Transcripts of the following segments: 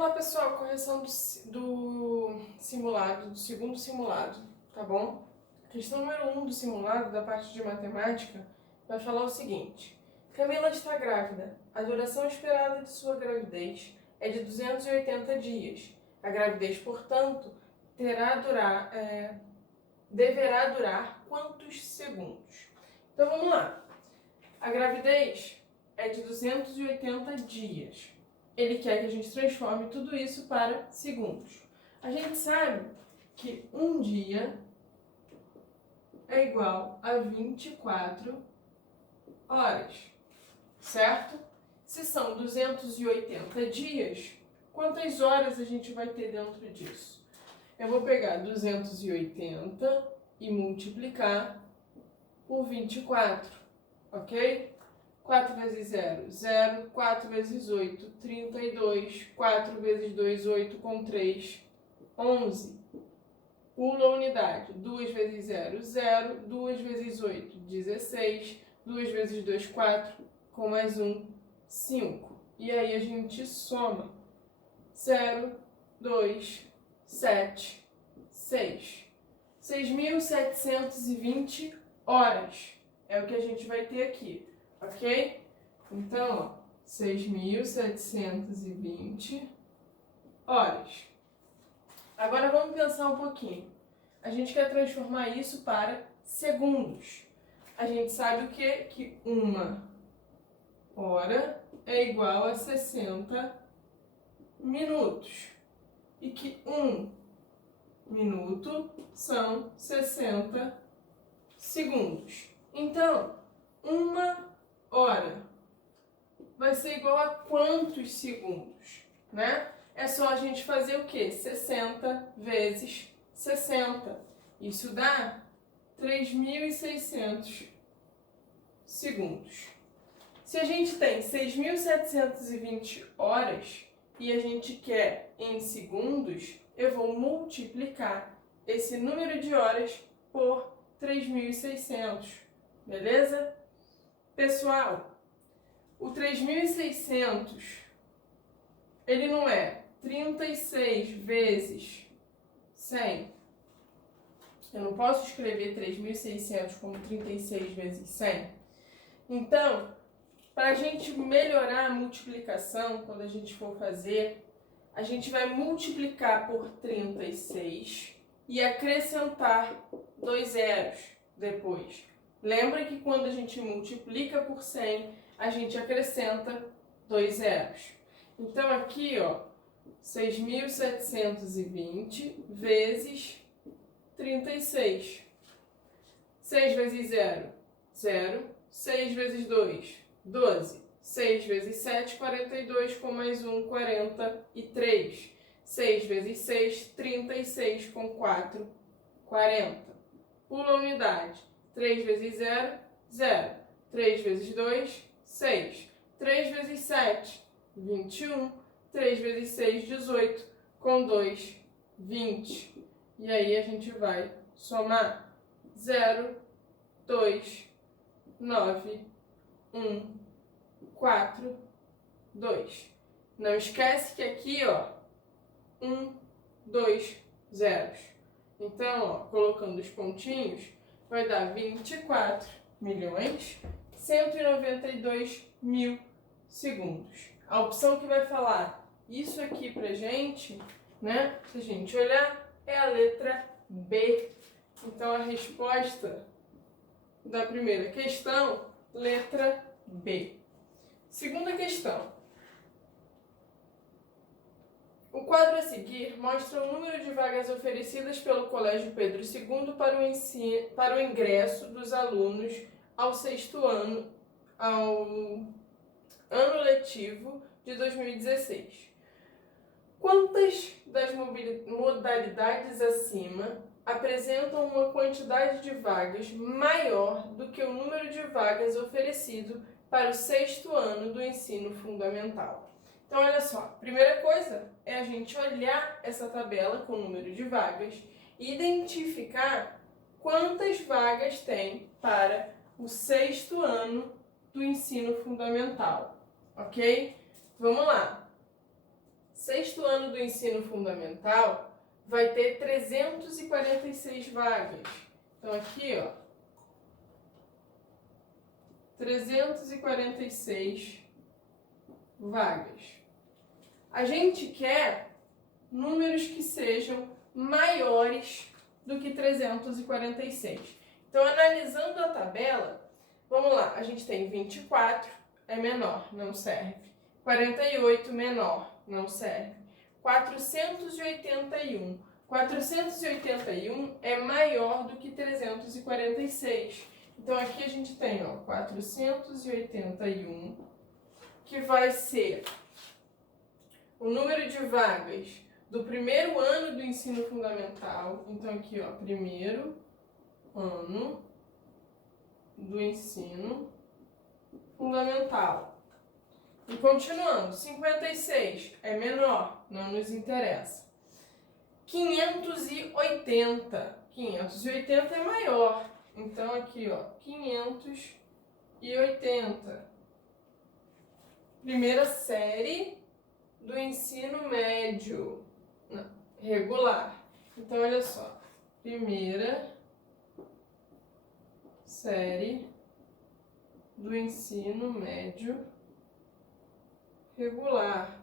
Vamos lá, pessoal, correção do simulado, do segundo simulado, tá bom? Questão número 1 do simulado, da parte de matemática, vai falar o seguinte. Camila está grávida. A duração esperada de sua gravidez é de 280 dias. A gravidez, portanto, deverá durar quantos segundos? Então, vamos lá. A gravidez é de 280 dias. Ele quer que a gente transforme tudo isso para segundos. A gente sabe que um dia é igual a 24 horas, certo? Se são 280 dias, quantas horas a gente vai ter dentro disso? Eu vou pegar 280 e multiplicar por 24, ok? 4 vezes 0, 0. 4 vezes 8, 32. 4 vezes 2, 8. Com 3, 11. Pula a unidade. 2 vezes 0, 0. 2 vezes 8, 16. 2 vezes 2, 4. Com mais 1, 5. E aí a gente soma. 0, 2, 7, 6. 6.720 horas. É o que a gente vai ter aqui. Ok? Então, ó, 6.720 horas. Agora vamos pensar um pouquinho. A gente quer transformar isso para segundos. A gente sabe o quê? Que uma hora é igual a 60 minutos. E que um minuto são 60 segundos. Então, uma hora vai ser igual a quantos segundos, né? É só a gente fazer o quê? 60 vezes 60. Isso dá 3.600 segundos. Se a gente tem 6.720 horas e a gente quer em segundos, eu vou multiplicar esse número de horas por 3.600, beleza? Pessoal, o 3.600, ele não é 36 vezes 100. Eu não posso escrever 3.600 como 36 vezes 100. Então, para a gente melhorar a multiplicação, quando a gente for fazer, a gente vai multiplicar por 36 e acrescentar 2 zeros depois. Lembra que quando a gente multiplica por 100, a gente acrescenta 2 zeros. Então, aqui, ó, 6.720 vezes 36. 6 vezes 0, 0. 6 vezes 2, 12. 6 vezes 7, 42. Com mais 1, 43. 6 vezes 6, 36. Com 4, 40. Pula a unidade. 3 vezes 0, 0. 3 vezes 2, 6. 3 vezes 7, 21. 3 vezes 6, 18. Com 2, 20. E aí a gente vai somar 0, 2, 9, 1, 4, 2. Não esquece que aqui, ó, 1, 2, zeros. Então, ó, colocando os pontinhos, vai dar 24.192.000 segundos. A opção que vai falar isso aqui pra gente, né, se a gente olhar, é a letra B. Então, a resposta da primeira questão, letra B. Segunda questão. O quadro a seguir mostra o número de vagas oferecidas pelo Colégio Pedro II para o ingresso dos alunos ao sexto ano, ao ano letivo de 2016. Quantas das modalidades acima apresentam uma quantidade de vagas maior do que o número de vagas oferecido para o sexto ano do ensino fundamental? Então, olha só, a primeira coisa é a gente olhar essa tabela com o número de vagas e identificar quantas vagas tem para o sexto ano do ensino fundamental, ok? Vamos lá. Sexto ano ensino fundamental vai ter 346 vagas. Então, aqui, ó, 346 vagas. A gente quer números que sejam maiores do que 346. Então, analisando a tabela, vamos lá, a gente tem 24, é menor, não serve. 48, menor, não serve. 481. 481 é maior do que 346. Então, aqui a gente tem, ó, 481, que vai ser o número de vagas do primeiro ano do ensino fundamental. Então, aqui, ó, primeiro ano do ensino fundamental. E continuando, 56 é menor, não nos interessa. 580. 580 é maior. Então, aqui, ó, 580. Primeira série do ensino médio. Não, regular. Então, olha só. Primeira série do ensino médio regular.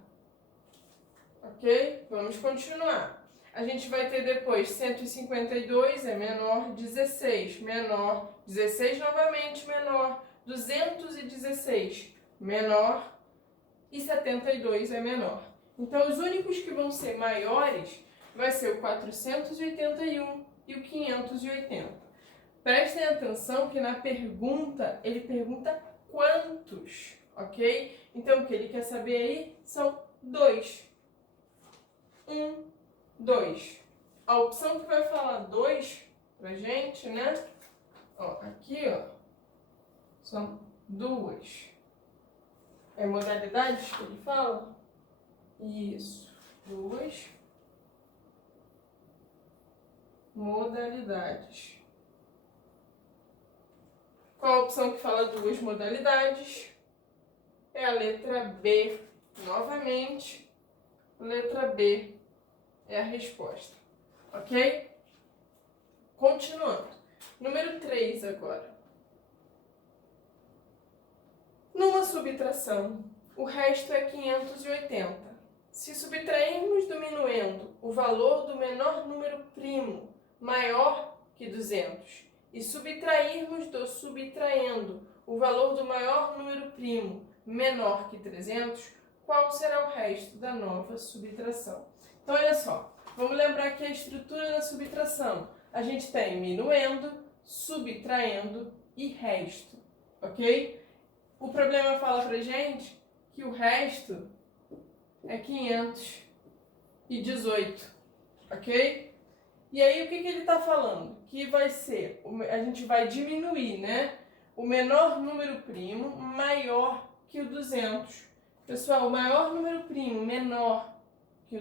Ok? Vamos continuar. A gente vai ter depois 152, é menor, 16, menor, 16 novamente, menor, 216, menor e 72 é menor. Então, os únicos que vão ser maiores vai ser o 481 e o 580. Prestem atenção que na pergunta, ele pergunta quantos, ok? Então, o que ele quer saber aí são 2. 2. A opção que vai falar 2 pra gente, né? Ó, aqui, ó, são 2. É modalidades que ele fala? Isso. 2 modalidades. Qual a opção que fala 2 modalidades? É a letra B. Novamente, letra B é a resposta. Ok? Continuando. Número 3 agora. Numa subtração, o resto é 580. Se subtrairmos do minuendo o valor do menor número primo maior que 200 e subtrairmos do subtraendo o valor do maior número primo menor que 300, qual será o resto da nova subtração? Então, olha só, vamos lembrar que a estrutura da subtração, a gente tem minuendo, subtraindo e resto, ok? O problema fala pra gente que o resto é 518, ok? E aí, o que ele está falando? Que vai ser, a gente vai diminuir, né? O menor número primo maior que o 200. Pessoal, o maior número primo menor que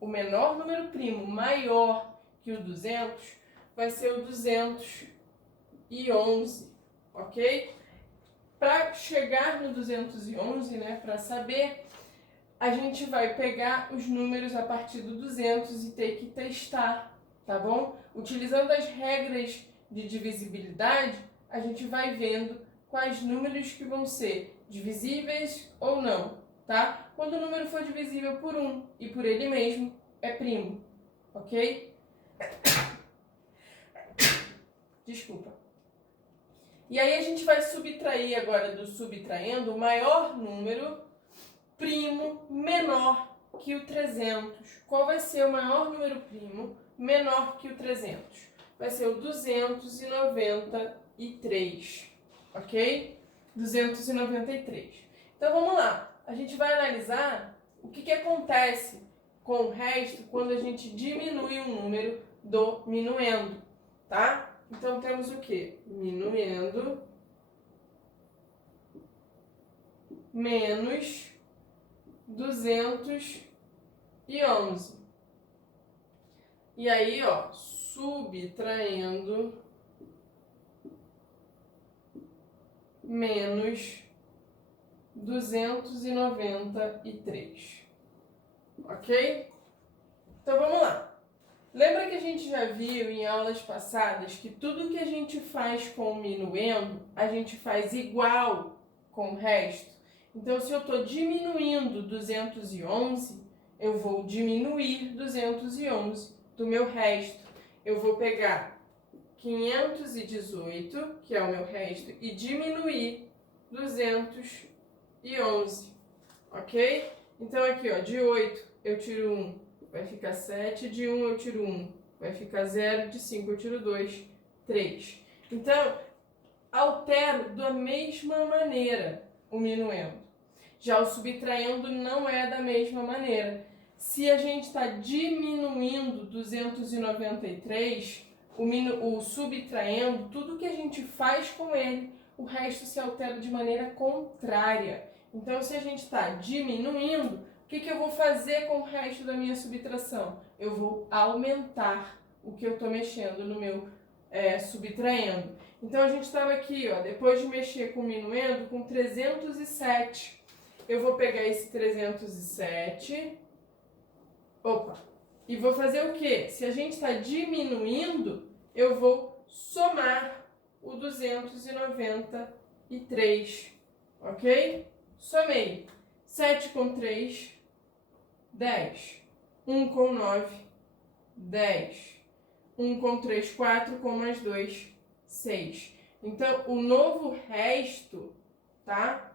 o menor número primo maior que o 200 vai ser o 211, ok? Para chegar no 211, né, para saber, a gente vai pegar os números a partir do 200 e ter que testar, tá bom? Utilizando as regras de divisibilidade, a gente vai vendo quais números que vão ser divisíveis ou não, tá? Quando o número for divisível por 1 e por ele mesmo, é primo, ok? Desculpa. E aí a gente vai subtrair agora do subtraindo o maior número primo menor que o 300. Qual vai ser o maior número primo menor que o 300? Vai ser o 293, ok? 293. Então vamos lá. A gente vai analisar o que acontece com o resto quando a gente diminui um número do minuendo, tá? Então temos o quê? Minuendo menos 211. E aí, ó, subtraindo menos 293. ok? Então vamos lá. Lembra que a gente já viu em aulas passadas que tudo que a gente faz com o minuendo, a gente faz igual com o resto? Então, se eu estou diminuindo 211, eu vou diminuir 211 do meu resto. Eu vou pegar 518, que é o meu resto, e diminuir 211, ok? Então, aqui, ó, de 8 eu tiro 1, vai ficar 7, de 1 eu tiro 1, vai ficar 0, de 5 eu tiro 2, 3. Então, altero da mesma maneira o minuendo. Já o subtraindo não é da mesma maneira. Se a gente está diminuindo 293, o subtraindo, tudo que a gente faz com ele, o resto se altera de maneira contrária. Então, se a gente está diminuindo, o que eu vou fazer com o resto da minha subtração? Eu vou aumentar o que eu estou mexendo no meu subtraindo. Então, a gente estava aqui, ó, depois de mexer com o minuendo, com 307. Eu vou pegar esse 307, e vou fazer o quê? Se a gente está diminuindo, eu vou somar o 293, ok? Somei 7 com 3, 10. 1 com 9, 10. 1 com 3, 4, com mais 2, 6. Então, o novo resto, tá?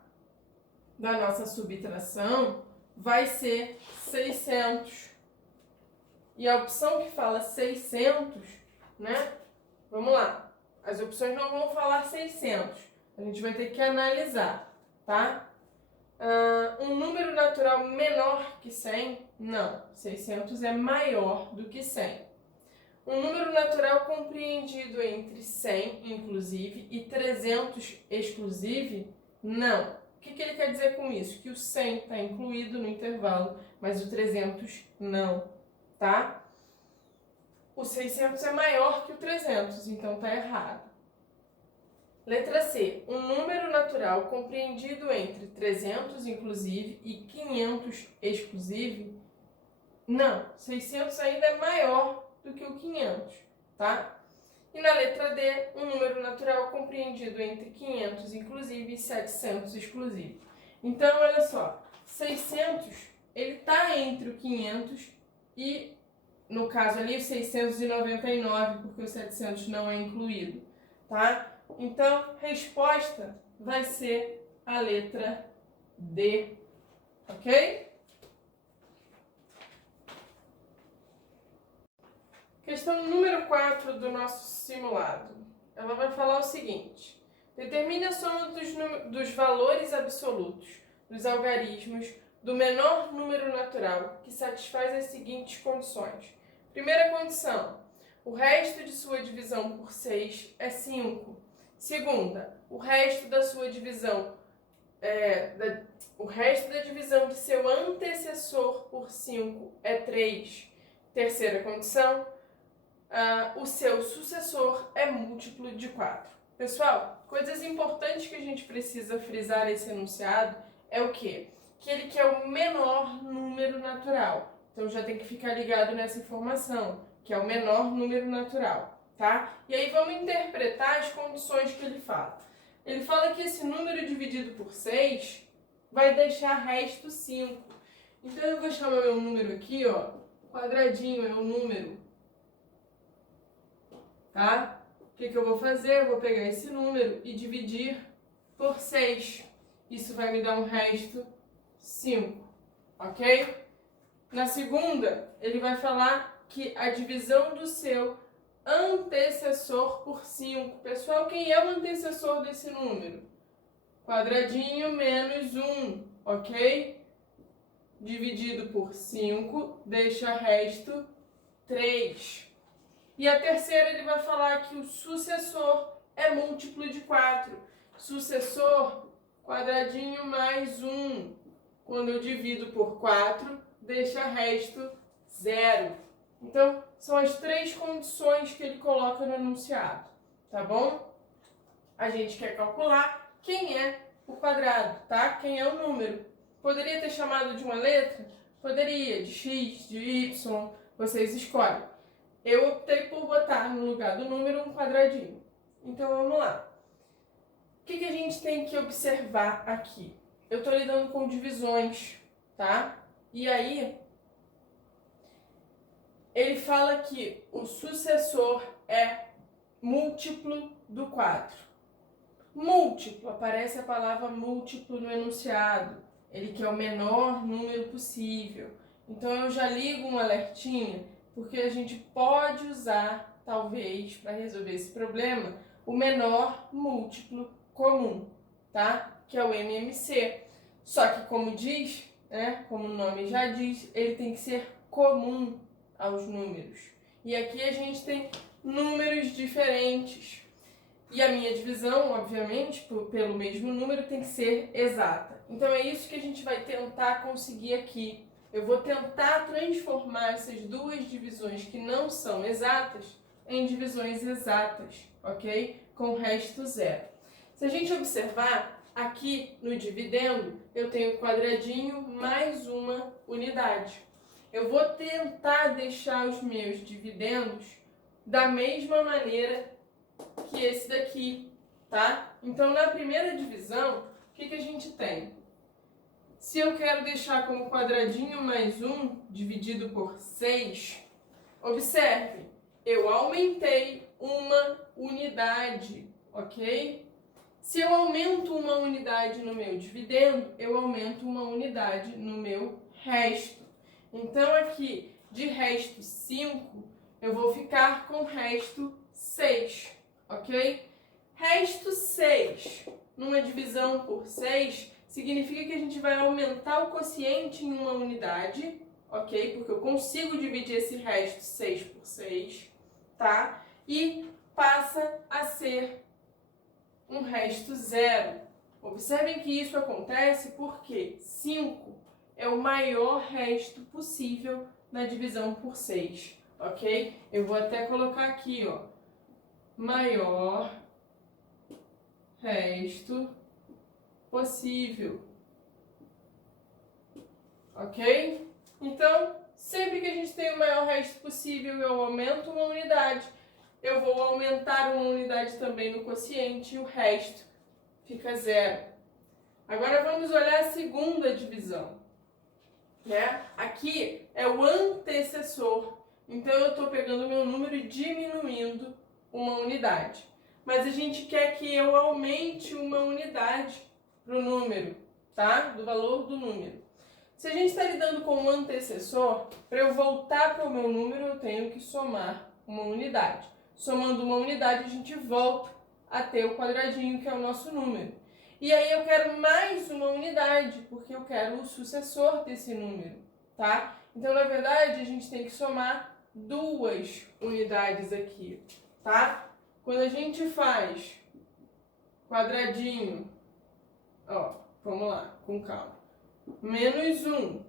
Da nossa subtração vai ser 600. E a opção que fala 600, né? Vamos lá. As opções não vão falar 600. A gente vai ter que analisar, tá? Um número natural menor que 100? Não. 600 é maior do que 100. Um número natural compreendido entre 100, inclusive, e 300, exclusive? Não. O que ele quer dizer com isso? Que o 100 está incluído no intervalo, mas o 300 não, tá? O 600 é maior que o 300, então está errado. Letra C. Um número natural compreendido entre 300, inclusive, e 500, exclusive? Não. 600 ainda é maior do que o 500, tá? E na letra D, um número natural compreendido entre 500, inclusive, e 700, exclusive. Então, olha só, 600, ele está entre o 500 e, no caso ali, o 699, porque o 700 não é incluído, tá? Então, resposta vai ser a letra D, ok? Questão número 4 do nosso simulado. Ela vai falar o seguinte: determine a soma dos valores absolutos dos algarismos do menor número natural que satisfaz as seguintes condições. Primeira condição: o resto de sua divisão por 6 é 5. Segunda: o resto da sua divisão o resto da divisão de seu antecessor por 5 é 3. Terceira condição: o seu sucessor é múltiplo de 4. Pessoal, coisas importantes que a gente precisa frisar nesse enunciado é o quê? Que ele quer o menor número natural. Então já tem que ficar ligado nessa informação, que é o menor número natural, tá? E aí vamos interpretar as condições que ele fala. Ele fala que esse número dividido por 6 vai deixar resto 5. Então eu vou chamar meu número aqui, ó, quadradinho é o número. Tá? O que eu vou fazer? Eu vou pegar esse número e dividir por 6. Isso vai me dar um resto 5, ok? Na segunda, ele vai falar que a divisão do seu antecessor por 5. Pessoal, quem é o antecessor desse número? Quadradinho menos 1, ok? Dividido por 5, deixa resto 3. E a terceira, ele vai falar que o sucessor é múltiplo de 4. Sucessor, quadradinho mais 1. Quando eu divido por 4, deixa resto 0. Então, são as 3 condições que ele coloca no enunciado, tá bom? A gente quer calcular quem é o quadrado, tá? Quem é o número. Poderia ter chamado de uma letra? Poderia, de x, de y, vocês escolhem. Eu optei por botar no lugar do número um quadradinho. Então vamos lá. O que a gente tem que observar aqui? Eu estou lidando com divisões, tá? E aí, ele fala que o sucessor é múltiplo do 4. Múltiplo, aparece a palavra múltiplo no enunciado. Ele quer o menor número possível. Então eu já ligo um alertinha, porque a gente pode usar, talvez, para resolver esse problema, o menor múltiplo comum, tá? Que é o MMC. Só que como diz, né, como o nome já diz, ele tem que ser comum aos números. E aqui a gente tem números diferentes. E a minha divisão, obviamente, pelo mesmo número, tem que ser exata. Então é isso que a gente vai tentar conseguir aqui. Eu vou tentar transformar essas duas divisões que não são exatas em divisões exatas, ok? Com resto zero. Se a gente observar, aqui no dividendo, eu tenho quadradinho mais uma unidade. Eu vou tentar deixar os meus dividendos da mesma maneira que esse daqui, tá? Então, na primeira divisão, o que a gente tem? Se eu quero deixar como quadradinho mais 1 dividido por 6, observe, eu aumentei uma unidade, ok? Se eu aumento uma unidade no meu dividendo, eu aumento uma unidade no meu resto. Então, aqui, de resto 5, eu vou ficar com resto 6, ok? Resto 6, numa divisão por 6, significa que a gente vai aumentar o quociente em uma unidade, ok? Porque eu consigo dividir esse resto 6 por 6, tá? E passa a ser um resto zero. Observem que isso acontece porque 5 é o maior resto possível na divisão por 6, ok? Eu vou até colocar aqui, ó, maior resto possível, ok? Então, sempre que a gente tem o maior resto possível, eu aumento uma unidade, eu vou aumentar uma unidade também no quociente e o resto fica zero. Agora vamos olhar a segunda divisão, né? Aqui é o antecessor, então eu estou pegando o meu número e diminuindo uma unidade. Mas a gente quer que eu aumente uma unidade para o número, tá? Do valor do número. Se a gente está lidando com um antecessor, para eu voltar para o meu número, eu tenho que somar uma unidade. Somando uma unidade, a gente volta a ter o quadradinho, que é o nosso número. E aí eu quero mais uma unidade, porque eu quero o sucessor desse número, tá? Então, na verdade, a gente tem que somar duas unidades aqui, tá? Quando a gente faz quadradinho, ó, vamos lá, com calma. Menos 1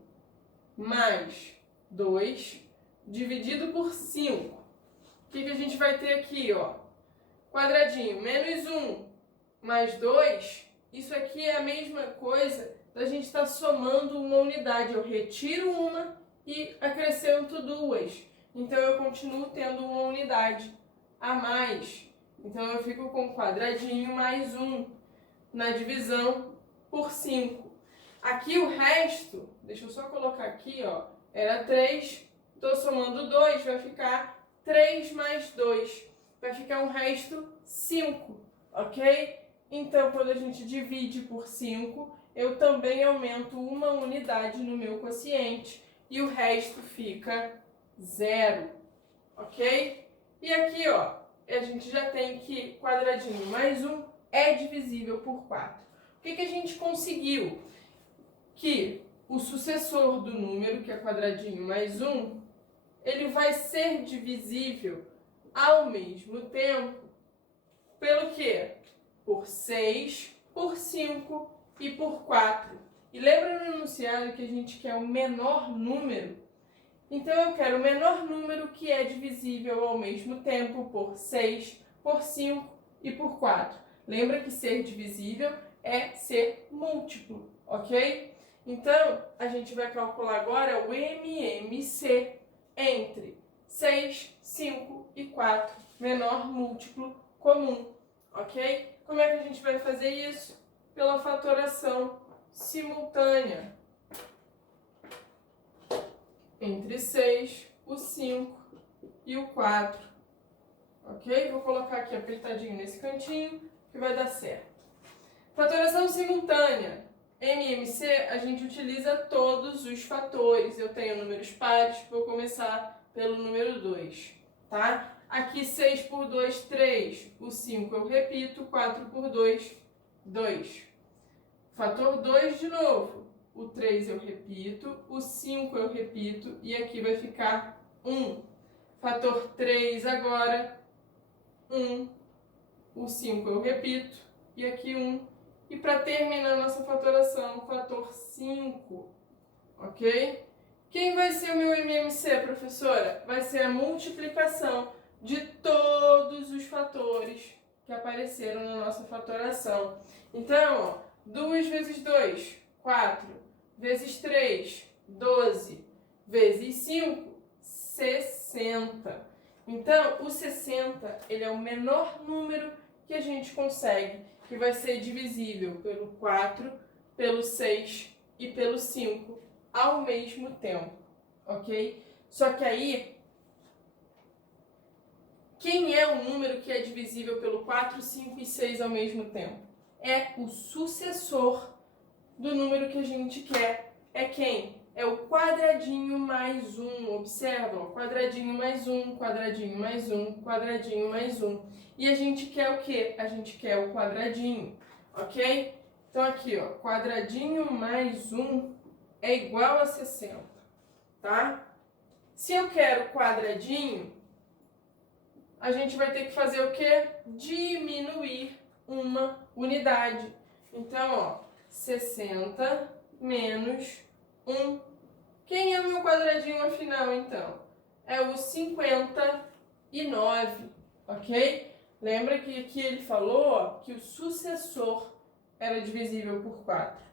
mais 2 dividido por 5. O que a gente vai ter aqui, ó? Quadradinho, menos 1 mais 2, isso aqui é a mesma coisa da gente estar somando uma unidade. Eu retiro uma e acrescento duas. Então, eu continuo tendo uma unidade a mais. Então, eu fico com quadradinho mais 1 na divisão por 5. Aqui o resto, deixa eu só colocar aqui, ó, era 3, estou somando 2, vai ficar 3 mais 2, vai ficar um resto 5, ok? Então, quando a gente divide por 5, eu também aumento uma unidade no meu quociente e o resto fica 0, ok? E aqui, ó, a gente já tem que quadradinho mais 1 é divisível por 4. O que a gente conseguiu? Que o sucessor do número, que é quadradinho mais 1, ele vai ser divisível ao mesmo tempo pelo quê? Por 6, por 5 e por 4. E lembra no enunciado que a gente quer o menor número? Então eu quero o menor número que é divisível ao mesmo tempo por 6, por 5 e por 4. Lembra que ser divisível é ser múltiplo, ok? Então, a gente vai calcular agora o MMC entre 6, 5 e 4, menor múltiplo comum, ok? Como é que a gente vai fazer isso? Pela fatoração simultânea entre 6, o 5 e o 4, ok? Vou colocar aqui apertadinho nesse cantinho que vai dar certo. Fatoração simultânea. MMC, a gente utiliza todos os fatores. Eu tenho números pares, vou começar pelo número 2, tá? Aqui 6 por 2, 3. O 5 eu repito, 4 por 2, 2. Fator 2 de novo. O 3 eu repito, o 5 eu repito e aqui vai ficar 1. Fator 3 agora, 1. O 5 eu repito e aqui 1. E para terminar nossa fatoração, fator 5, ok? Quem vai ser o meu MMC, professora? Vai ser a multiplicação de todos os fatores que apareceram na nossa fatoração. Então, ó, 2 vezes 2, 4, vezes 3, 12, vezes 5, 60. Então, o 60, ele é o menor número que a gente consegue, que vai ser divisível pelo 4, pelo 6 e pelo 5 ao mesmo tempo, ok? Só que aí, quem é o número que é divisível pelo 4, 5 e 6 ao mesmo tempo? É o sucessor do número que a gente quer. É quem? É o quadradinho mais 1. Observa, ó, quadradinho mais 1, quadradinho mais 1, quadradinho mais 1. E a gente quer o quê? A gente quer o quadradinho, ok? Então aqui, ó, quadradinho mais 1 é igual a 60, tá? Se eu quero quadradinho, a gente vai ter que fazer o quê? Diminuir uma unidade. Então, ó, 60 menos 1. Quem é o meu quadradinho afinal, então? É o 59, ok? Lembra que aqui ele falou, ó, que o sucessor era divisível por 4,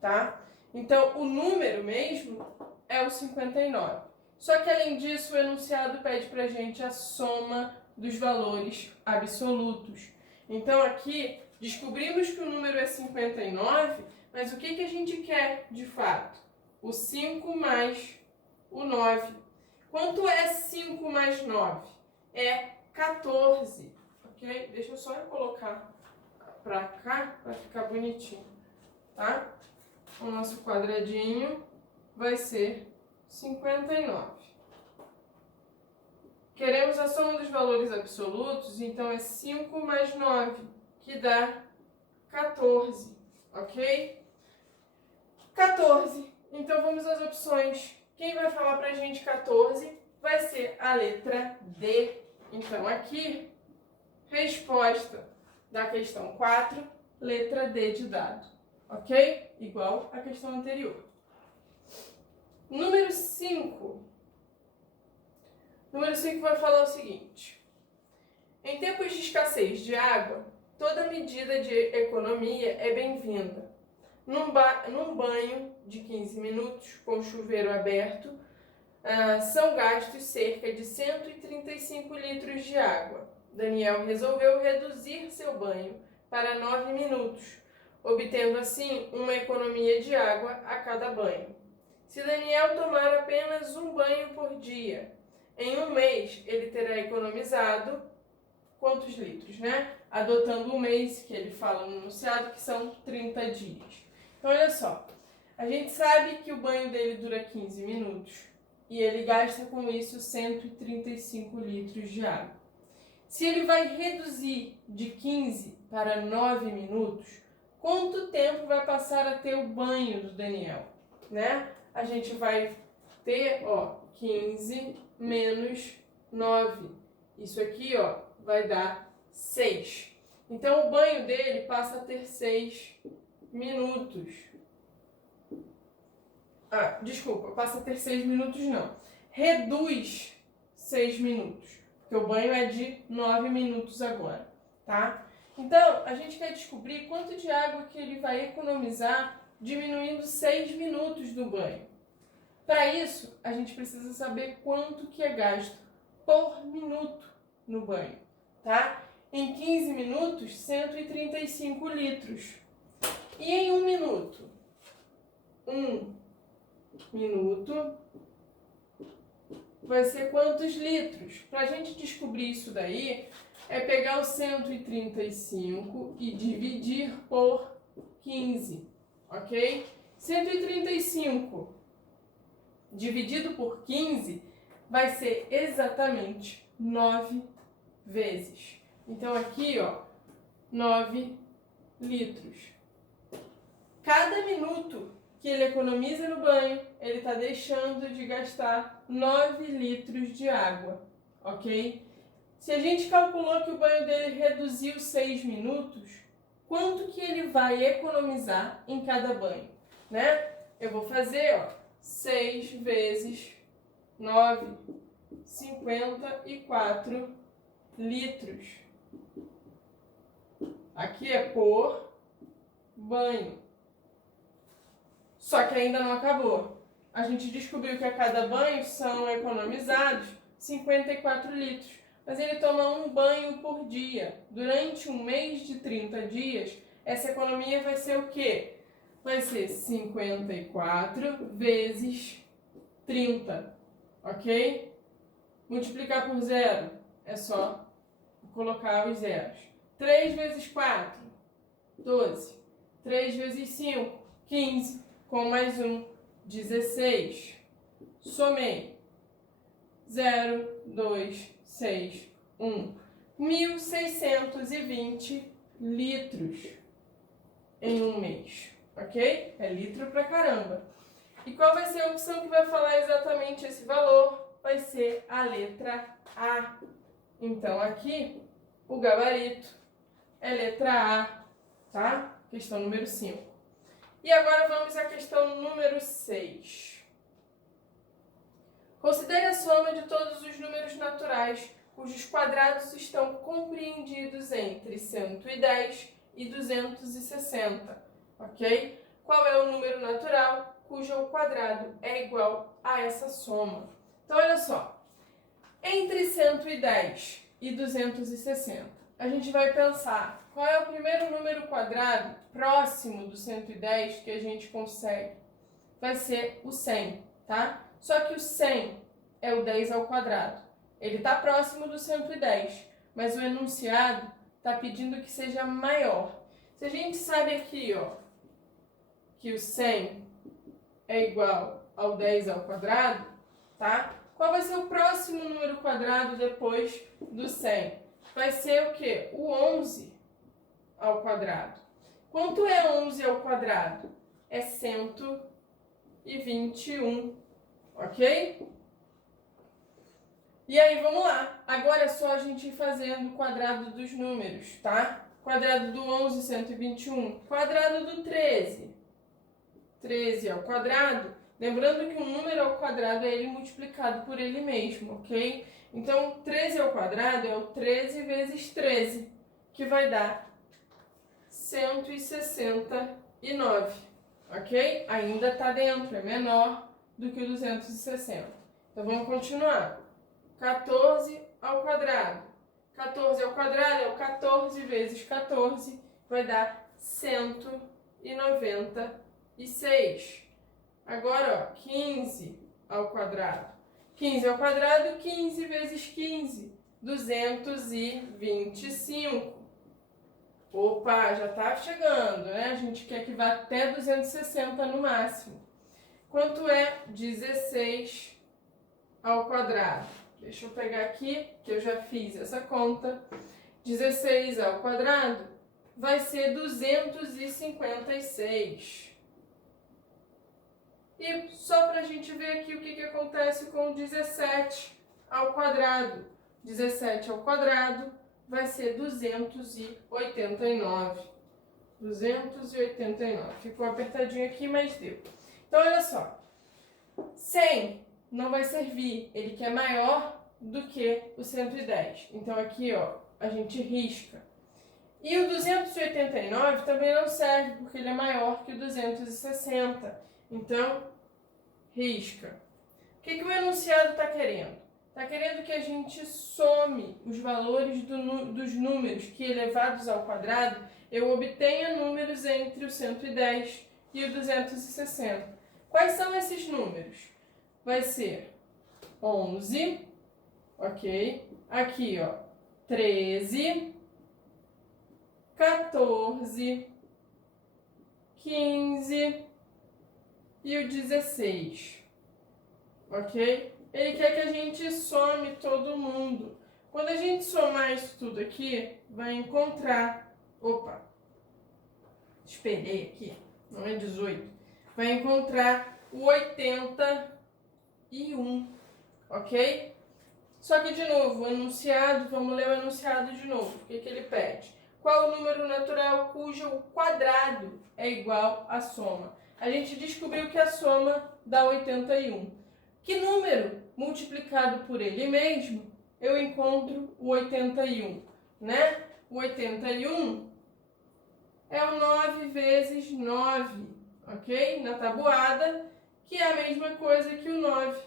tá? Então, o número mesmo é o 59. Só que, além disso, o enunciado pede pra gente a soma dos valores absolutos. Então, aqui, descobrimos que o número é 59, mas o que a gente quer, de fato? O 5 mais o 9. Quanto é 5 mais 9? É 14, ok? Deixa eu só colocar pra cá, para ficar bonitinho, tá? O nosso quadradinho vai ser 59. Queremos a soma dos valores absolutos, então é 5 mais 9, que dá 14, ok? 14. Então vamos às opções. Quem vai falar pra gente 14 vai ser a letra D. Então aqui, resposta da questão 4, letra D de dado, ok? Igual à questão anterior. Número 5. Número 5 vai falar o seguinte: em tempos de escassez de água, toda medida de economia é bem-vinda. Num banho de 15 minutos com o chuveiro aberto, são gastos cerca de 135 litros de água. Daniel resolveu reduzir seu banho para 9 minutos, obtendo assim uma economia de água a cada banho. Se Daniel tomar apenas um banho por dia, em um mês ele terá economizado quantos litros, né? Adotando um mês, que ele fala no enunciado, que são 30 dias. Então, olha só, a gente sabe que o banho dele dura 15 minutos e ele gasta com isso 135 litros de água. Se ele vai reduzir de 15 para 9 minutos, quanto tempo vai passar a ter o banho do Daniel, né? A gente vai ter, ó, 15 menos 9. Isso aqui, ó, vai dar 6. Então, o banho dele passa a ter 6 minutos. Desculpa, passa a ter 6 minutos não. Reduz 6 minutos, porque o banho é de 9 minutos agora, tá? Então, a gente quer descobrir quanto de água que ele vai economizar diminuindo 6 minutos do banho. Para isso, a gente precisa saber quanto que é gasto por minuto no banho, tá? Em 15 minutos, 135 litros. E em 1 minuto? 1 minuto vai ser quantos litros? Para a gente descobrir isso daí, é pegar o 135 e dividir por 15, ok? 135 dividido por 15 vai ser exatamente 9 vezes. Então aqui, ó, 9 litros. Cada minuto que ele economiza no banho, ele está deixando de gastar 9 litros de água, ok? Se a gente calculou que o banho dele reduziu 6 minutos, quanto que ele vai economizar em cada banho, né? Eu vou fazer, ó, 6 vezes 9, 54 litros. Aqui é por banho. Só que ainda não acabou. A gente descobriu que a cada banho são economizados 54 litros. Mas ele toma um banho por dia. Durante um mês de 30 dias, essa economia vai ser o quê? Vai ser 54 vezes 30, ok? Multiplicar por zero é só colocar os zeros. 3 vezes 4, 12. 3 vezes 5, 15. Com mais um, 16. Somei. 0, 2, 6, 1. 1.620 litros em um mês, ok? É litro pra caramba. E qual vai ser a opção que vai falar exatamente esse valor? Vai ser a letra A. Então, aqui, o gabarito é letra A, tá? Questão número 5. E agora vamos à questão número 6. Considere a soma de todos os números naturais cujos quadrados estão compreendidos entre 110 e 260, ok? Qual é o número natural cujo quadrado é igual a essa soma? Então, olha só. Entre 110 e 260, a gente vai pensar qual é o primeiro número quadrado próximo do 110 que a gente consegue. Vai ser o 100, tá? Só que o 100 é o 10 ao quadrado. Ele está próximo do 110, mas o enunciado está pedindo que seja maior. Se a gente sabe aqui, ó, que o 100 é igual ao 10 ao quadrado, tá? Qual vai ser o próximo número quadrado depois do 100? Vai ser o quê? O 11 ao quadrado. Quanto é 11 ao quadrado? É 121, ok? E aí, vamos lá. Agora é só a gente ir fazendo o quadrado dos números, tá? Quadrado do 11, 121. Quadrado do 13. 13 ao quadrado. Lembrando que um número ao quadrado é ele multiplicado por ele mesmo, ok? Então, 13 ao quadrado é o 13 vezes 13, que vai dar 169, ok? Ainda está dentro, é menor do que o 260. Então, vamos continuar. 14 ao quadrado. 14 ao quadrado é o 14 vezes 14, vai dar 196. Agora, ó, 15 ao quadrado. 15 ao quadrado, 15 vezes 15, 225. Opa, já está chegando, né? A gente quer que vá até 260 no máximo. Quanto é 16 ao quadrado? Deixa eu pegar aqui, que eu já fiz essa conta. 16 ao quadrado vai ser 256. E só para a gente ver aqui o que acontece com 17 ao quadrado. 17 ao quadrado vai ser 289. 289. Ficou apertadinho aqui, mas deu. Então, olha só. 100 não vai servir. Ele quer maior do que o 110. Então, aqui, ó, a gente risca. E o 289 também não serve, porque ele é maior que o 260. Então, risca. O que o enunciado está querendo? Está querendo que a gente some os valores dos números que, elevados ao quadrado, eu obtenha números entre o 110 e o 260. Quais são esses números? Vai ser 11, ok? Aqui, ó, 13, 14, 15 e o 16, ok? Ele quer que a gente some todo mundo. Quando a gente somar isso tudo aqui, vai encontrar... Opa! Espelhei aqui, não é 18. Vai encontrar o 81, ok? Só que, de novo, o enunciado, vamos ler o enunciado de novo. O que ele pede? Qual o número natural cujo quadrado é igual à soma? A gente descobriu que a soma dá 81. Que número multiplicado por ele mesmo eu encontro o 81, né? O 81 é o 9 vezes 9, ok? Na tabuada, que é a mesma coisa que o 9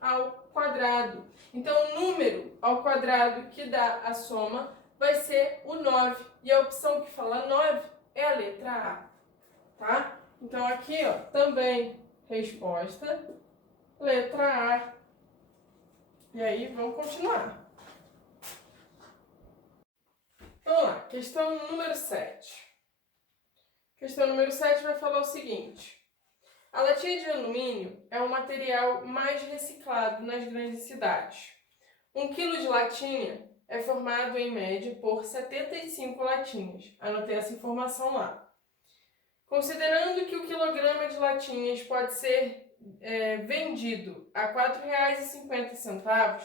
ao quadrado. Então, o número ao quadrado que dá a soma vai ser o 9. E a opção que fala 9 é a letra A, tá? Então, aqui, ó, também resposta, letra A. E aí, vamos continuar. Vamos lá, questão número 7. Questão número 7 vai falar o seguinte. A latinha de alumínio é o material mais reciclado nas grandes cidades. 1 kg de latinha é formado, em média, por 75 latinhas. Anotei essa informação lá. Considerando que o quilograma de latinhas pode ser vendido a R$ 4,50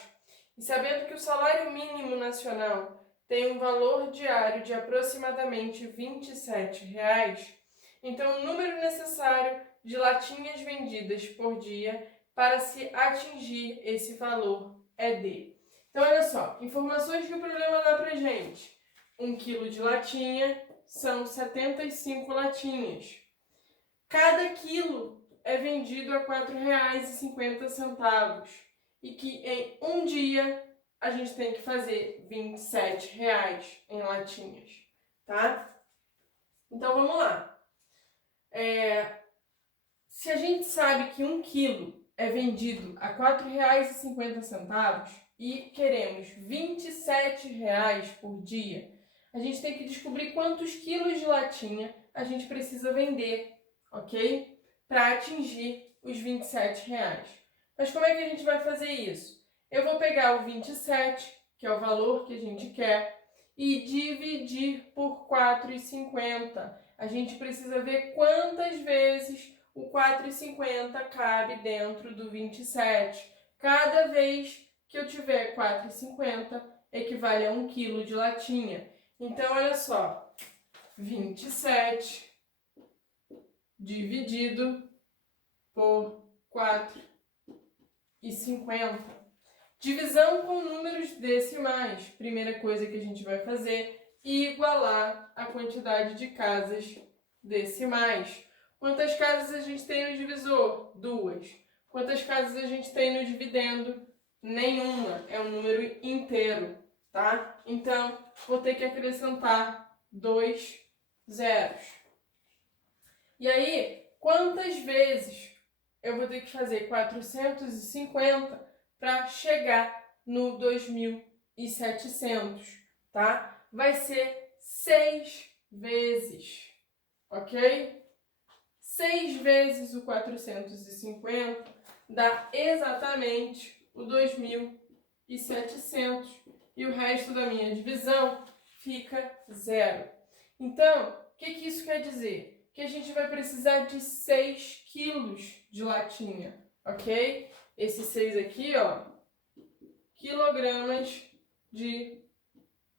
e sabendo que o salário mínimo nacional tem um valor diário de aproximadamente R$ 27, então o número necessário de latinhas vendidas por dia para se atingir esse valor é de. Então, olha só, informações que o problema dá pra gente. 1 kg de latinha são 75 latinhas. Cada quilo é vendido a R$ 4,50 e que em um dia a gente tem que fazer R$ 27 em latinhas, tá? Então, vamos lá. Se a gente sabe que 1 quilo é vendido a R$ 4,50 e queremos R$ 27 por dia, a gente tem que descobrir quantos quilos de latinha a gente precisa vender, ok? Para atingir os R$ 27. Mas como é que a gente vai fazer isso? Eu vou pegar o 27, que é o valor que a gente quer, e dividir por 4,50. A gente precisa ver quantas vezes o 4,50 cabe dentro do 27. Cada vez que eu tiver 4,50, equivale a 1 kg de latinha. Então, olha só, 27 dividido por 4,50. Divisão com números decimais. Primeira coisa que a gente vai fazer, igualar a quantidade de casas decimais. Quantas casas a gente tem no divisor? 2. Quantas casas a gente tem no dividendo? Nenhuma. É um número inteiro, tá? Então, vou ter que acrescentar 2 zeros. E aí, quantas vezes eu vou ter que fazer 450 para chegar no 2.700, tá? Vai ser 6 vezes, ok? 6 vezes o 450 dá exatamente o 2.700 e o resto da minha divisão fica 0. Então, o que isso quer dizer? Que a gente vai precisar de 6 quilos de latinha, ok? Esse 6 aqui, ó, quilogramas de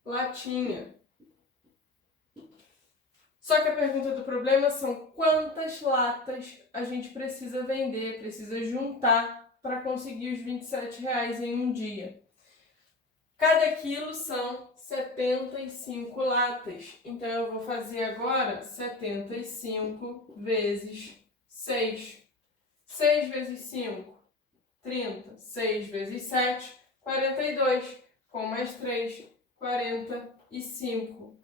latinha. Só que a pergunta do problema são quantas latas a gente precisa vender, precisa juntar para conseguir os R$ 27 em um dia. Cada quilo são 75 latas. Então, eu vou fazer agora 75 vezes 6. 6 vezes 5, 30. 6 vezes 7, 42. Com mais 3, 45.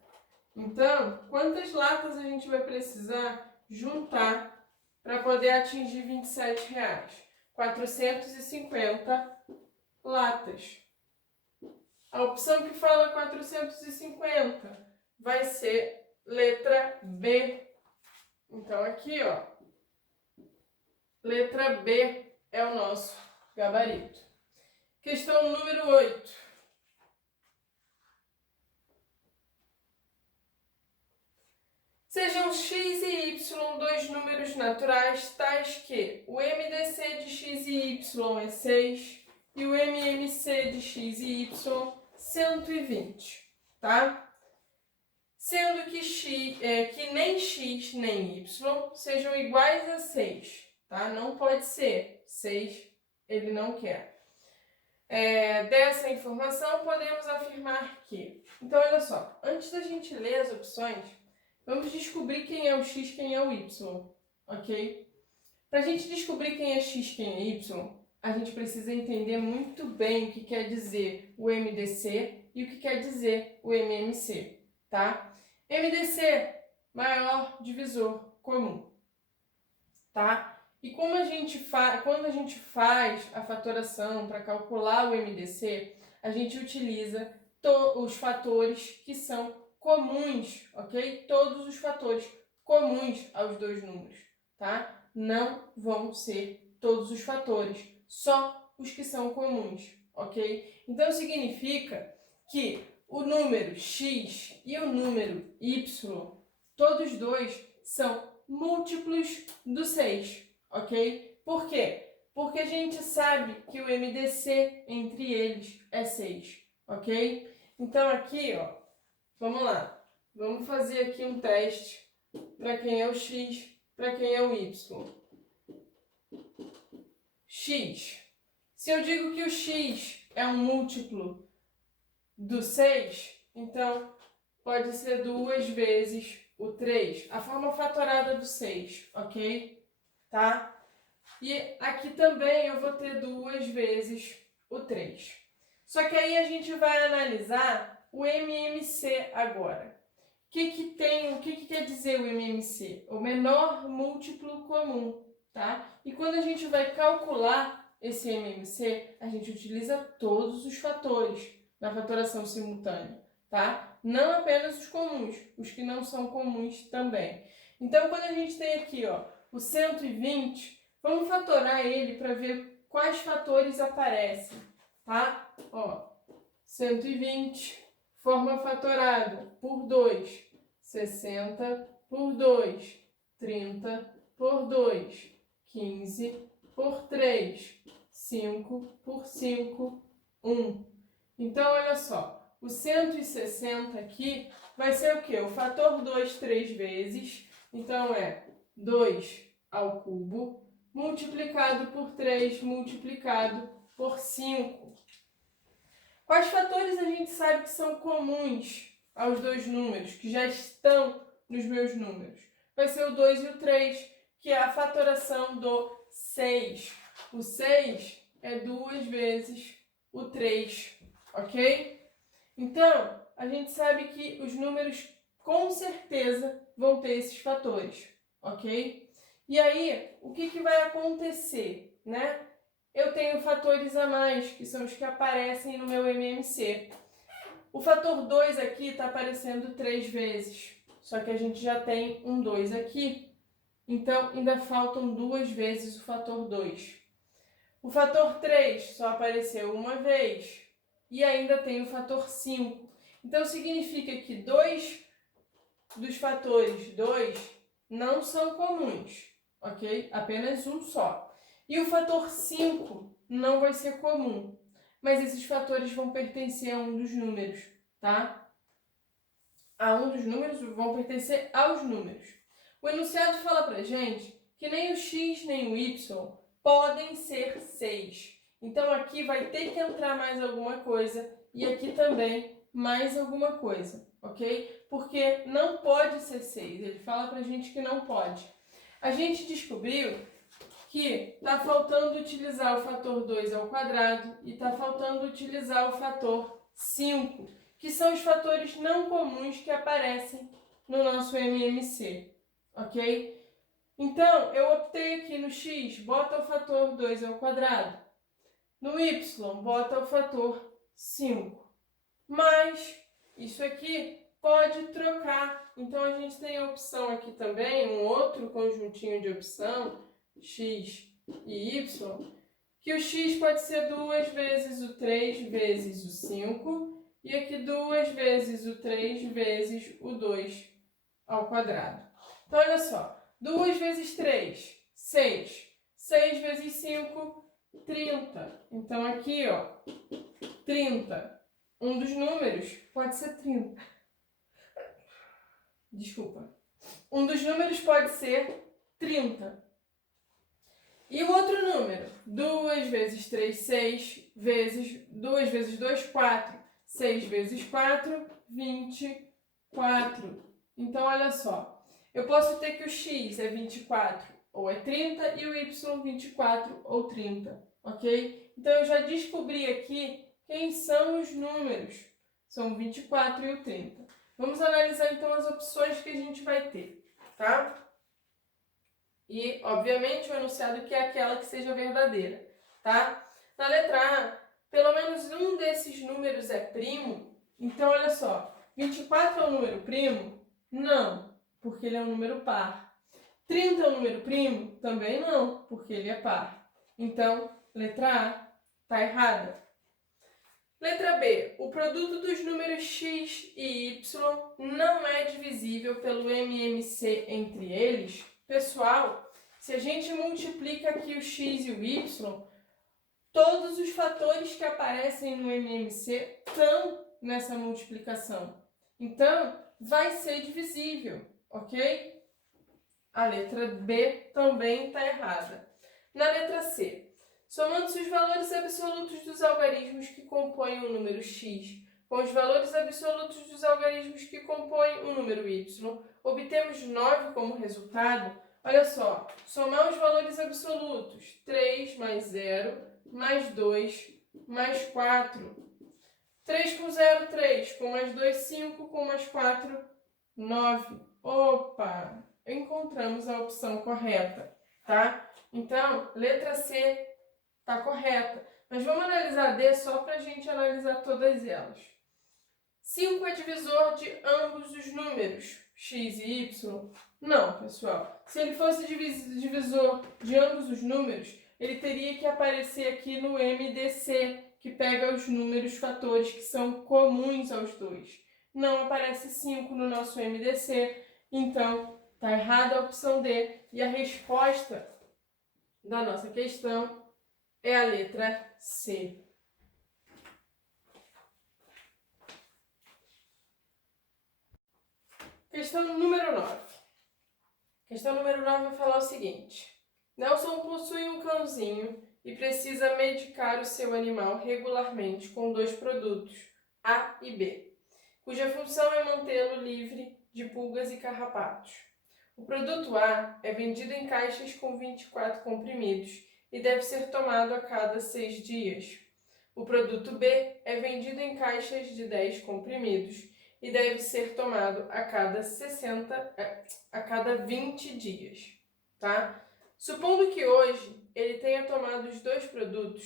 Então, quantas latas a gente vai precisar juntar para poder atingir R$ 27? 450 latas. A opção que fala 450 vai ser letra B. Então, aqui, ó, letra B é o nosso gabarito. Questão número 8. Sejam x e y dois números naturais tais que o MDC de x e y é 6 e o MMC de x e y 120, tá? Sendo que, que nem x nem y sejam iguais a 6, tá? Não pode ser. 6 ele não quer. Dessa informação, podemos afirmar que... Então, olha só. Antes da gente ler as opções, vamos descobrir quem é o x e quem é o y, ok? Para a gente descobrir quem é x e quem é y, a gente precisa entender muito bem o que quer dizer o MDC e o que quer dizer o MMC, tá? MDC, maior divisor comum, tá? E como quando a gente faz a fatoração para calcular o MDC, a gente utiliza os fatores que são comuns, ok? Todos os fatores comuns aos dois números, tá? Não vão ser todos os fatores, só os que são comuns, ok? Então, significa que o número x e o número y, todos dois são múltiplos do 6, ok? Por quê? Porque a gente sabe que o MDC entre eles é 6, ok? Então, aqui, ó, vamos lá. Vamos fazer aqui um teste para quem é o x, para quem é o y. X. Se eu digo que o x é um múltiplo do 6, então pode ser 2 vezes o 3. A forma fatorada do 6, ok? Tá? E aqui também eu vou ter 2 vezes o 3. Só que aí a gente vai analisar o MMC agora. O que quer dizer o MMC? O menor múltiplo comum, tá? E quando a gente vai calcular esse MMC, a gente utiliza todos os fatores na fatoração simultânea, tá? Não apenas os comuns, os que não são comuns também. Então, quando a gente tem aqui, ó, o 120, vamos fatorar ele para ver quais fatores aparecem, tá? Ó, 120, forma fatorada por 2, 60 por 2, 30 por 2, 15 por 3, 5 por 5, 1. Então, olha só, o 160 aqui vai ser o quê? O fator 2 3 vezes, então é 2 ao cubo, multiplicado por 3, multiplicado por 5. Quais fatores a gente sabe que são comuns aos dois números, que já estão nos meus números? Vai ser o 2 e o 3, que é a fatoração do 6. O 6 é 2 vezes o 3, ok? Então, a gente sabe que os números com certeza vão ter esses fatores, ok? E aí, o que vai acontecer, né? Eu tenho fatores a mais, que são os que aparecem no meu MMC. O fator 2 aqui está aparecendo 3 vezes, só que a gente já tem um 2 aqui, então ainda faltam 2 vezes o fator 2. O fator 3 só apareceu uma vez e ainda tem o fator 5. Então significa que 2 dos fatores 2 não são comuns, ok? Apenas um só. E o fator 5 não vai ser comum, mas esses fatores vão pertencer a um dos números, tá? A um dos números vão pertencer aos números. O enunciado fala pra gente que nem o x nem o y podem ser 6. Então aqui vai ter que entrar mais alguma coisa e aqui também mais alguma coisa, ok? Porque não pode ser 6, ele fala pra gente que não pode. A gente descobriu que está faltando utilizar o fator 2 ao quadrado e está faltando utilizar o fator 5, que são os fatores não comuns que aparecem no nosso MMC, ok? Então, eu optei aqui no x, bota o fator 2 ao quadrado. No y, bota o fator 5. Mas isso aqui pode trocar. Então, a gente tem a opção aqui também, um outro conjuntinho de opção, x e y, que o x pode ser 2 vezes o 3 vezes o 5, e aqui 2 vezes o 3 vezes o 2 ao quadrado. Então, olha só, 2 vezes 3, 6. 6 vezes 5, 30. Então, aqui, ó, 30. Um dos números pode ser 30. Desculpa. Um dos números pode ser 30. E o outro número? 2 vezes 3, 6. Vezes 2 vezes 2, 4. 6 vezes 4, 24. Então, olha só. Eu posso ter que o x é 24 ou é 30 e o y 24 ou 30, ok? Então, eu já descobri aqui quem são os números. São o 24 e o 30. Vamos analisar, então, as opções que a gente vai ter, tá? E, obviamente, o enunciado que é aquela que seja verdadeira, tá? Na letra A, pelo menos um desses números é primo. Então, olha só, 24 é um número primo? Não, porque ele é um número par. 30 é um número primo? Também não, porque ele é par. Então, letra A está errada. Letra B. O produto dos números x e y não é divisível pelo MMC entre eles. Pessoal, se a gente multiplica aqui o x e o y, todos os fatores que aparecem no MMC estão nessa multiplicação. Então, vai ser divisível, ok? A letra B também está errada. Na letra C, somando-se os valores absolutos dos algarismos que compõem o número x com os valores absolutos dos algarismos que compõem o número y, obtemos 9 como resultado. Olha só, somar os valores absolutos, 3 mais 0, mais 2, mais 4. 3 com 0, 3, com mais 2, 5, com mais 4, 9. Opa! Encontramos a opção correta, tá? Então, letra C está correta. Mas vamos analisar a D só para a gente analisar todas elas. 5 é divisor de ambos os números, x e y? Não, pessoal. Se ele fosse divisor de ambos os números, ele teria que aparecer aqui no MDC, que pega os números fatores que são comuns aos dois. Não aparece 5 no nosso MDC, então está errada a opção D. E a resposta da nossa questão é a letra C. Questão número 9. Questão número 9 vai falar o seguinte. Nelson possui um cãozinho e precisa medicar o seu animal regularmente com 2 produtos, A e B, cuja função é mantê-lo livre de pulgas e carrapatos. O produto A é vendido em caixas com 24 comprimidos e deve ser tomado a cada 6 dias. O produto B é vendido em caixas de 10 comprimidos e deve ser tomado a cada 20 dias, tá? Supondo que hoje ele tenha tomado os 2 produtos,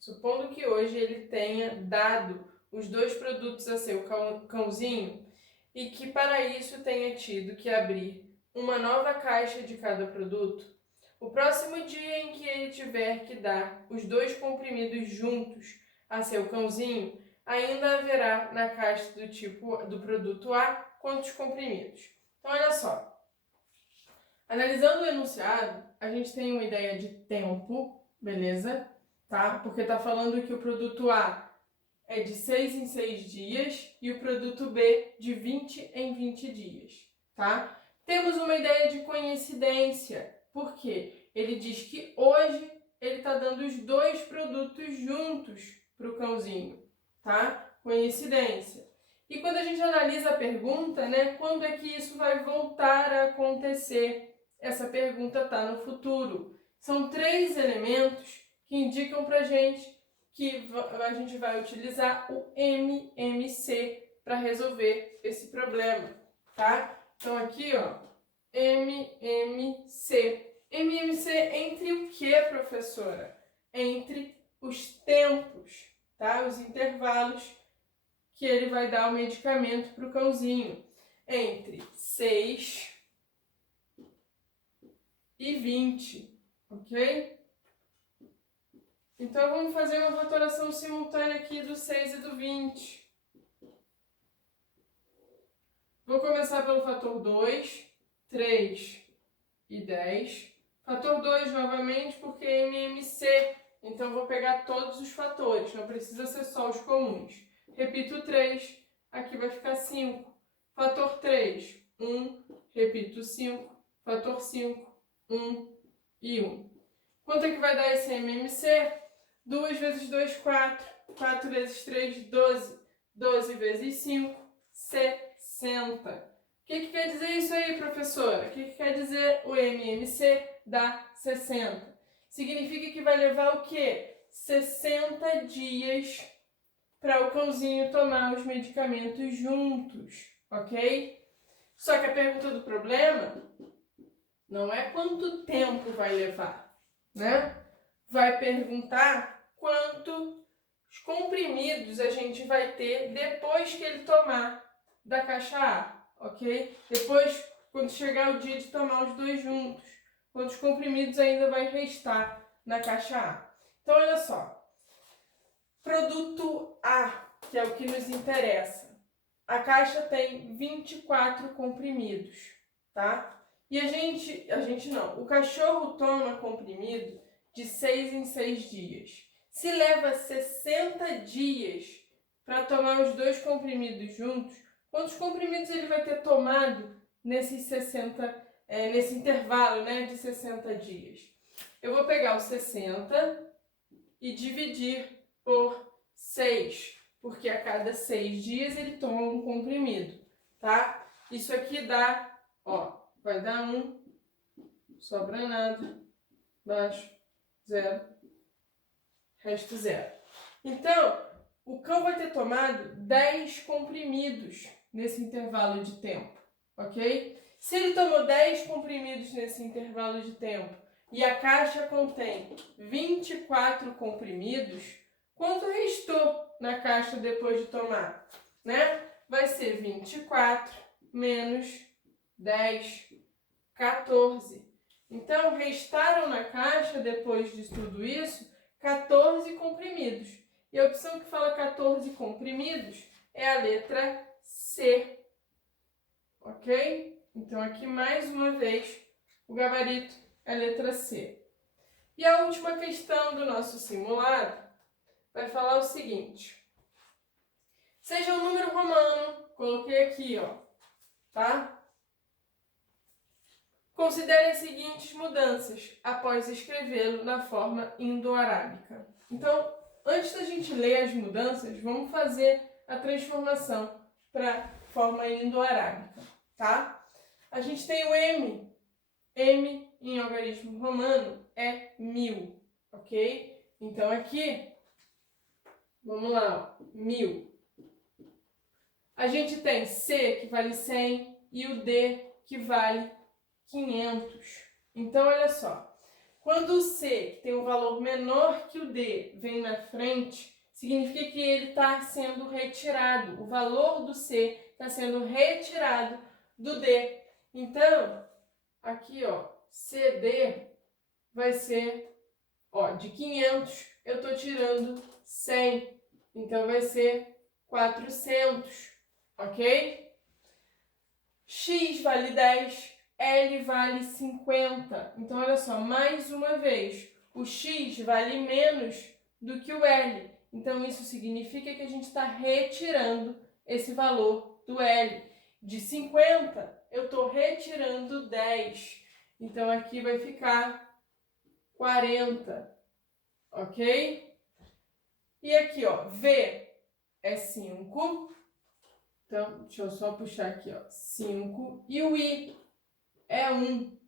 supondo que hoje ele tenha dado os 2 produtos a seu cãozinho e que para isso tenha tido que abrir uma nova caixa de cada produto, o próximo dia em que ele tiver que dar os 2 comprimidos juntos a seu cãozinho, ainda haverá na caixa do produto A quantos comprimidos? Então, olha só. Analisando o enunciado, a gente tem uma ideia de tempo, beleza? Tá? Porque está falando que o produto A é de 6 em 6 dias e o produto B de 20 em 20 dias, tá? Temos uma ideia de coincidência, porque ele diz que hoje ele está dando os 2 produtos juntos para o cãozinho, tá? Coincidência. E quando a gente analisa a pergunta, né, quando é que isso vai voltar a acontecer? Essa pergunta está no futuro. São 3 elementos que indicam para a gente que a gente vai utilizar o MMC para resolver esse problema, tá? Então aqui, ó, MMC. MMC entre o que, professora? Entre os tempos, tá? Os intervalos que ele vai dar o medicamento para o cãozinho. Entre 6 e 20, ok? Então, vamos fazer uma fatoração simultânea aqui do 6 e do 20. Vou começar pelo fator 2, 3 e 10. Fator 2 novamente, porque é MMC. Então, vou pegar todos os fatores, não precisa ser só os comuns. Repito 3, aqui vai ficar 5. Fator 3, 1. Repito 5. Fator 5, 1 e 1. Quanto é que vai dar esse MMC? 2 vezes 2, 4. 4 vezes 3, 12. 12 vezes 5, 60. O que quer dizer isso aí, professora? O que quer dizer o MMC dá 60? Significa que vai levar o quê? 60 dias para o cãozinho tomar os medicamentos juntos, ok? Só que a pergunta do problema não é quanto tempo vai levar, né? Vai perguntar quantos comprimidos a gente vai ter depois que ele tomar da caixa A, ok? Depois, quando chegar o dia de tomar os 2 juntos, quantos comprimidos ainda vai restar na caixa A. Então, olha só. Produto A, que é o que nos interessa. A caixa tem 24 comprimidos, tá? E o cachorro toma comprimido de 6 em 6 dias. Se leva 60 dias para tomar os 2 comprimidos juntos, quantos comprimidos ele vai ter tomado nesse intervalo, né, de 60 dias? Eu vou pegar os 60 e dividir por 6, porque a cada 6 dias ele toma um comprimido, tá? Isso aqui dá, ó, vai dar 1, sobra nada, baixo, 0, resto 0. Então, o cão vai ter tomado 10 comprimidos nesse intervalo de tempo, ok? Se ele tomou 10 comprimidos nesse intervalo de tempo e a caixa contém 24 comprimidos, quanto restou na caixa depois de tomar, né? Vai ser 24 menos 10, 14. Então, restaram na caixa, depois de tudo isso, 14 comprimidos. E a opção que fala 14 comprimidos é a letra C. Ok? Então, aqui mais uma vez, o gabarito é a letra C. E a última questão do nosso simulado vai falar o seguinte. Seja um número romano, coloquei aqui, ó, tá? Considere as seguintes mudanças após escrevê-lo na forma indo-arábica. Então, antes da gente ler as mudanças, vamos fazer a transformação para a forma indo-arábica, tá? A gente tem o M. M em algarismo romano é 1000, ok? Então, aqui, vamos lá, ó, 1000. A gente tem C, que vale 100, e o D, que vale 500. Então, olha só. Quando o C, que tem um valor menor que o D, vem na frente, significa que ele está sendo retirado. O valor do C está sendo retirado do D. Então, aqui, ó, CD vai ser, ó, de 500, eu estou tirando 100. Então, vai ser 400. Ok? X vale 10, L vale 50. Então, olha só, mais uma vez, o X vale menos do que o L. Então, isso significa que a gente está retirando esse valor do L. De 50, eu estou retirando 10. Então, aqui vai ficar 40. Ok? E aqui, ó, V é 5. Então, deixa eu só puxar aqui, ó, 5. E o I é 1.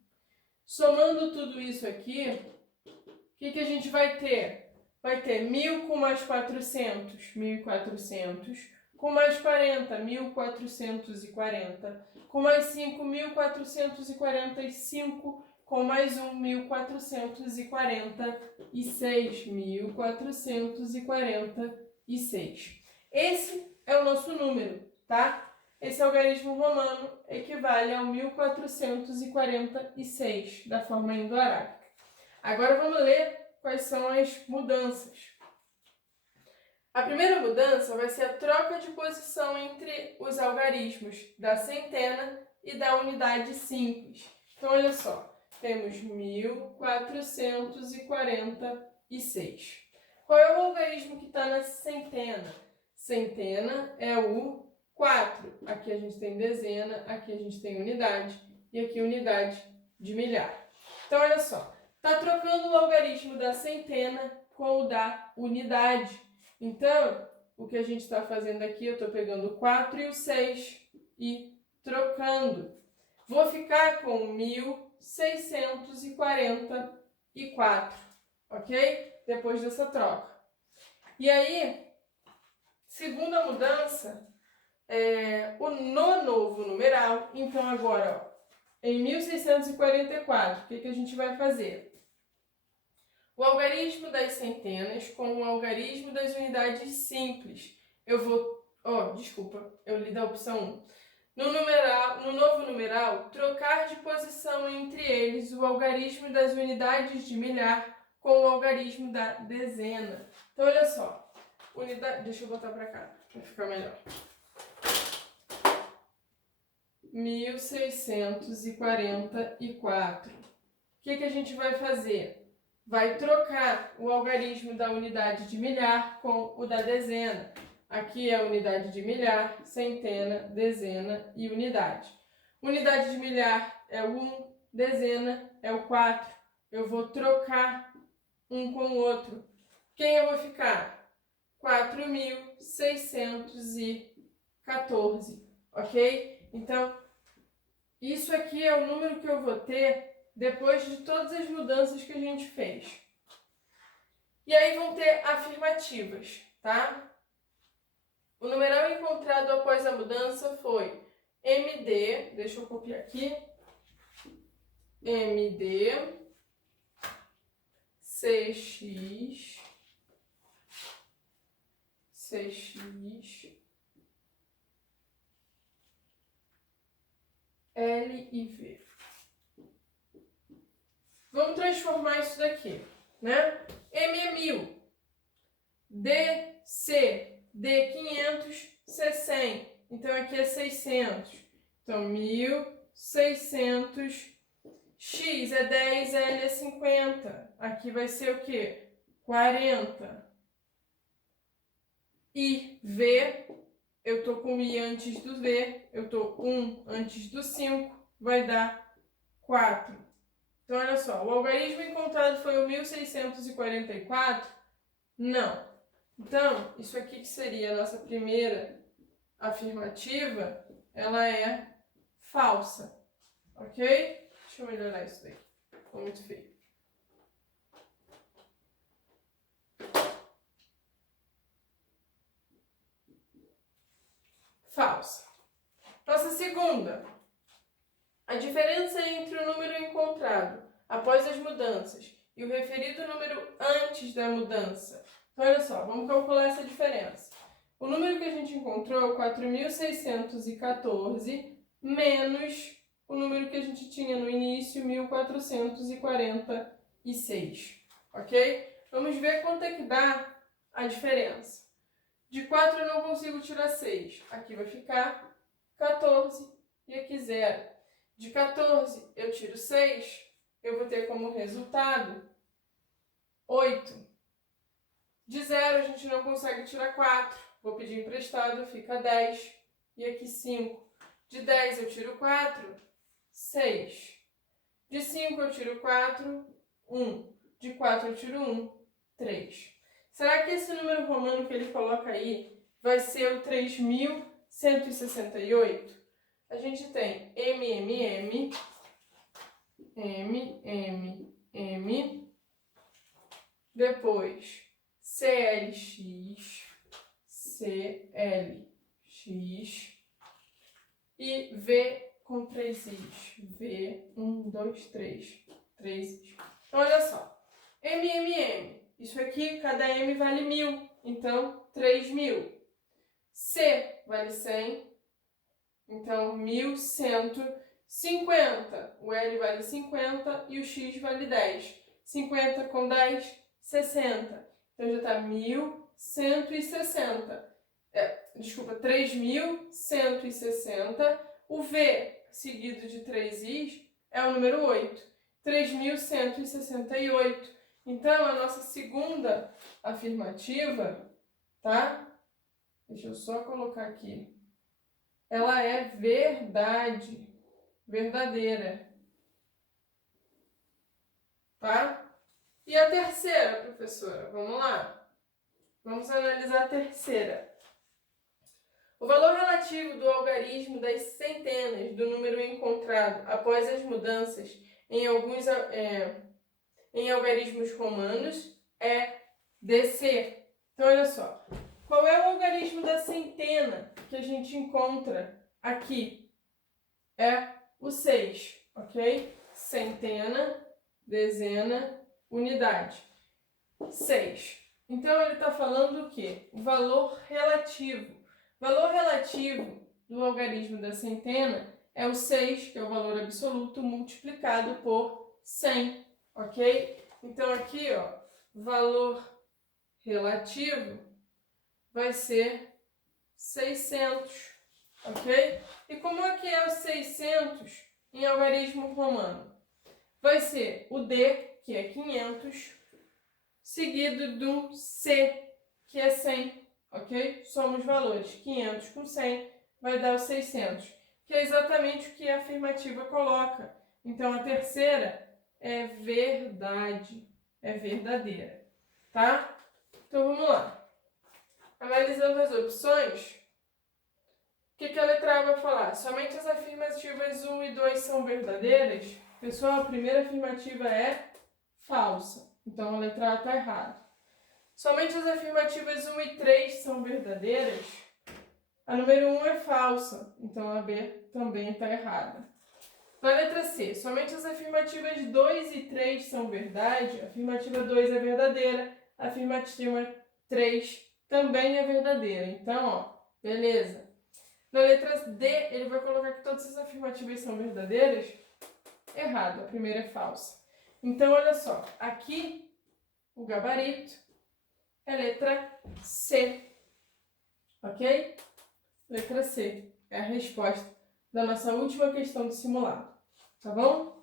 Somando tudo isso aqui, o que a gente vai ter? Vai ter 1.000 com mais 400, 1.400. Com mais 40, 1.440. Com mais 5, 1.445. Com mais 1, 1.446. 1.446. Esse é o nosso número, tá? Esse algarismo romano equivale ao 1.446, da forma indo-arábica. Agora vamos ler quais são as mudanças. A primeira mudança vai ser a troca de posição entre os algarismos da centena e da unidade simples. Então, olha só, temos 1.446. Qual é o algarismo que está na centena? Centena é o 4. Aqui a gente tem dezena, aqui a gente tem unidade e aqui unidade de milhar. Então, olha só, está trocando o algarismo da centena com o da unidade. Então, o que a gente está fazendo aqui, eu estou pegando o 4 e o 6 e trocando. Vou ficar com 1.644, ok? Depois dessa troca. E aí, segunda mudança, no novo numeral, então agora, ó, em 1.644, o que a gente vai fazer? O algarismo das centenas com o algarismo das unidades simples. Eu li da opção 1. No novo numeral, trocar de posição entre eles o algarismo das unidades de milhar com o algarismo da dezena. Então, olha só. Deixa eu botar para cá, para ficar melhor. 1.644. O que a gente vai fazer? Vai trocar o algarismo da unidade de milhar com o da dezena. Aqui é a unidade de milhar, centena, dezena e unidade. Unidade de milhar é o 1, dezena é o 4. Eu vou trocar um com o outro. Quem eu vou ficar? 4.614, ok? Então, isso aqui é o número que eu vou ter depois de todas as mudanças que a gente fez. E aí vão ter afirmativas, tá? O numeral encontrado após a mudança foi MD, deixa eu copiar aqui, MD, CX, L e V. Vamos transformar isso daqui, né? M é 1.000, DC, D 500, C 100. Então aqui é 600. Então 1.600. X é 10, L é 50. Aqui vai ser o quê? 40. I, V, eu tô com I antes do V, eu tô 1 antes do 5, vai dar 4. Então, olha só, o algarismo encontrado foi o 1.644? Não. Então, isso aqui que seria a nossa primeira afirmativa, ela é falsa, ok? Deixa eu melhorar isso daí, ficou muito feio. Falsa. Nossa segunda. A diferença entre o número encontrado após as mudanças e o referido número antes da mudança. Então, olha só, vamos calcular essa diferença. O número que a gente encontrou é 4.614 menos o número que a gente tinha no início, 1.446, ok? Vamos ver quanto é que dá a diferença. De 4 eu não consigo tirar 6. Aqui vai ficar 14 e aqui 0. De 14 eu tiro 6, eu vou ter como resultado 8. De 0 a gente não consegue tirar 4, vou pedir emprestado, fica 10 e aqui 5. De 10 eu tiro 4, 6. De 5 eu tiro 4, 1. De 4 eu tiro 1, 3. Será que esse número romano que ele coloca aí vai ser o 3.168? A gente tem MMM, depois CLX, e V com 3 Is. V, 1, 2, 3. 3 Is. Então, olha só. MMM. Isso aqui, cada M vale 1000. Então, 3.000. C vale 100. Então, 1.150. O L vale 50 e o X vale 10. 50 com 10, 60. Então, já está 1.160. Desculpa, 3.160. O V, seguido de 3 Is, é o número 8. 3.168. Então, a nossa segunda afirmativa, tá? Deixa eu só colocar aqui. Ela é verdade. Verdadeira. Tá? E a terceira, professora? Vamos lá? Vamos analisar a terceira. O valor relativo do algarismo das centenas do número encontrado após as mudanças em alguns em algarismos romanos é DC. Então, olha só. Qual é o algarismo da centena que a gente encontra aqui? É o 6, ok? Centena, dezena, unidade. 6. Então, ele está falando o quê? O valor relativo. O valor relativo do algarismo da centena é o 6, que é o valor absoluto, multiplicado por 100, ok? Então, aqui, ó, valor relativo vai ser 600, ok? E como é que é o 600 em algarismo romano? Vai ser o D, que é 500, seguido do C, que é 100, ok? Somos valores. 500 com 100 vai dar os 600, que é exatamente o que a afirmativa coloca. Então, a terceira é verdade, é verdadeira, tá? Então, vamos lá. Analisando as opções, o que a letra A vai falar? Somente as afirmativas 1 e 2 são verdadeiras? Pessoal, a primeira afirmativa é falsa. Então, a letra A está errada. Somente as afirmativas 1 e 3 são verdadeiras? A número 1 é falsa. Então, a B também está errada. Na letra C, somente as afirmativas 2 e 3 são verdade? A afirmativa 2 é verdadeira. A afirmativa 3 também é verdadeira. Então, ó, beleza. Na letra D, ele vai colocar que todas as afirmativas são verdadeiras? Errado, a primeira é falsa. Então, olha só, aqui o gabarito é letra C, ok? Letra C é a resposta da nossa última questão do simulado, tá bom?